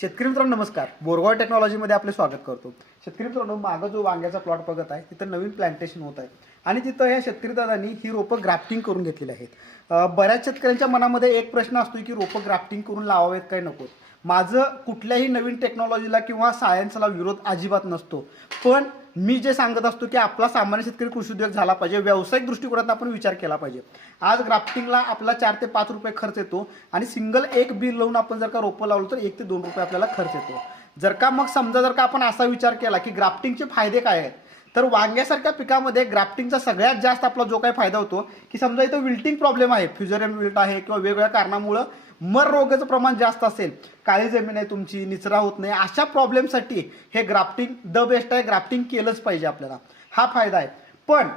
शेतकरी मित्रांनो नमस्कार. बोरगाव टेक्नॉलॉजीमध्ये आपले स्वागत करतो. शेतकरी मित्रांनो मागं जो वांग्याचा प्लॉट बघत आहे तिथं नवीन प्लांटेशन होत आहे. आणि तिथं या शेतकरी दादांनी ही रोपं ग्राफ्टिंग करून घेतलेली आहेत. बऱ्याच शेतकऱ्यांच्या मनामध्ये एक प्रश्न असतो की रोपं ग्राफ्टिंग करून लावावेत काय नको? माझं कुठल्याही नवीन टेक्नॉलॉजीला किंवा सायन्सला विरोध अजिबात नसतो. पण मी जे सांगत असतो की आपला सामान्य शेतकरी कृषी उद्योग झाला पाहिजे व्यावसायिक दृष्टिकोनात आपण विचार केला पाहिजे. आज ग्राफ्टिंगला आपला चार ते पाच रुपये खर्च येतो आणि सिंगल एक बिल लावून आपण जर का रोपं लावलं तर एक ते दोन रुपये आपल्याला खर्च येतो. जर का मग समजा जर का आपण असा विचार केला की ग्राफ्टिंगचे फायदे काय आहेत? तर वांग्यासारख्या पिकामध्ये ग्राफ्टिंगचा सगळ्यात जास्त आपला जो काही फायदा होतो की समजा इथं विल्टिंग प्रॉब्लेम आहे फ्युजरियम विल्ट आहे किंवा वेगवेगळ्या कारणामुळं मर रोगाचं प्रमाण जास्त असेल काळी जमीन आहे तुमची निचरा होत नाही अशा प्रॉब्लेमसाठी हे ग्राफ्टिंग द बेस्ट आहे ग्राफ्टिंग केलंच पाहिजे आपल्याला. हा फायदा आहे. पण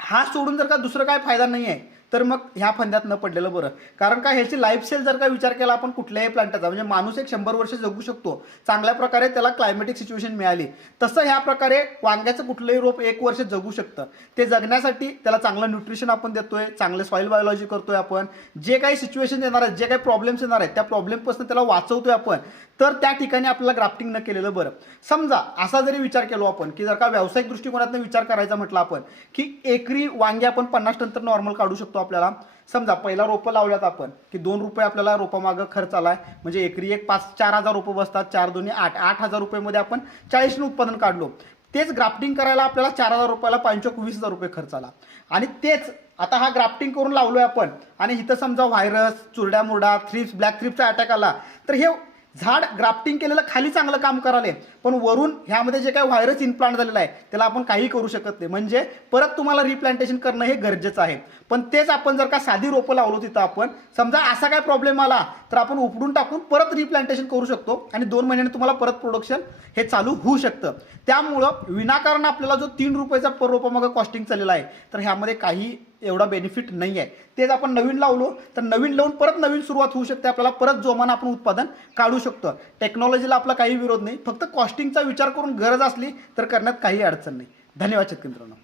हा सोडून जर का दुसरं काय फायदा नाही आहे तर मग ह्या फंद्यात न पडलेलं बरं. कारण का ह्याची लाईफस्टाईल जर का विचार केला आपण कुठल्याही प्लांटाचा म्हणजे माणूस एक शंभर वर्ष जगू शकतो. चांगल्या प्रकारे त्याला क्लायमेटिक सिच्युएशन मिळाली. तसं ह्या प्रकारे वांग्याचं कुठलंही रोप एक वर्ष जगू शकतं. ते जगण्यासाठी त्याला चांगलं न्यूट्रिशन आपण देतोय चांगलं सॉईल बायोलॉजी करतोय आपण. जे काही सिच्युएशन येणार आहेत जे काही प्रॉब्लेम्स येणार आहेत त्या प्रॉब्लेमपासून त्याला वाचवतोय आपण. तर त्या ठिकाणी आपल्याला ग्राफ्टिंग न केलेलं बरं. समजा असा जरी विचार केलो आपण की जर का व्यावसायिक दृष्टिकोनातून विचार करायचा म्हटलं आपण की एकरी वांगे आपण पन्नास टन तर नॉर्मल काढू शकतो. आपल्याला समजा पहिला रोपं लावल्यात आपण की दोन रुपये आपल्याला रोपामागं खर्च आलाय म्हणजे एकरी एक पाच चार हजार रोपं बसतात चार दोन्ही आठ आठ हजार रुपयेमध्ये आपण चाळीसनं उत्पादन काढलो. तेच ग्राफ्टिंग करायला आपल्याला चार हजार रुपयाला पंचोक वीस हजार रुपये खर्च आला. आणि तेच आता हा ग्राफ्टिंग करून लावलोय आपण आणि इथं समजा व्हायरस चुरड्या मुरडा थ्रिप्स ब्लॅक थ्रिप्सचा अटॅक आला तर हे झाड ग्राफ्टिंग केलेलं खाली चांगलं काम कराले पण वरून ह्यामध्ये जे काही व्हायरस इम्प्लांट झालेलं आहे त्याला आपण काही करू शकत नाही. म्हणजे परत तुम्हाला रिप्लांटेशन करणं हे गरजेचं आहे. पण तेच आपण जर का साधी रोपं लावलो तिथं आपण समजा असा काय प्रॉब्लेम आला तर आपण उपडून टाकून परत रिप्लांटेशन करू शकतो आणि दोन महिन्याने तुम्हाला परत प्रोडक्शन हे चालू होऊ शकतं. त्यामुळं विनाकारण आपल्याला जो तीन रुपयाचा पर रोपामागं कॉस्टिंग चाललेला आहे तर ह्यामध्ये काही एवढा बेनिफिट नाही आहे तेच आपण नवीन लावलो तर नवीन लावून परत नवीन सुरुवात होऊ शकते. आपल्याला परत जोमानं आपण उत्पादन काढू शकतो. टेक्नॉलॉजीला आपला काही विरोध नाही. फक्त कॉस्टिंगचा विचार करून गरज असली तर करण्यात काही अडचण नाही. धन्यवाद शेतकरी मित्रांनो.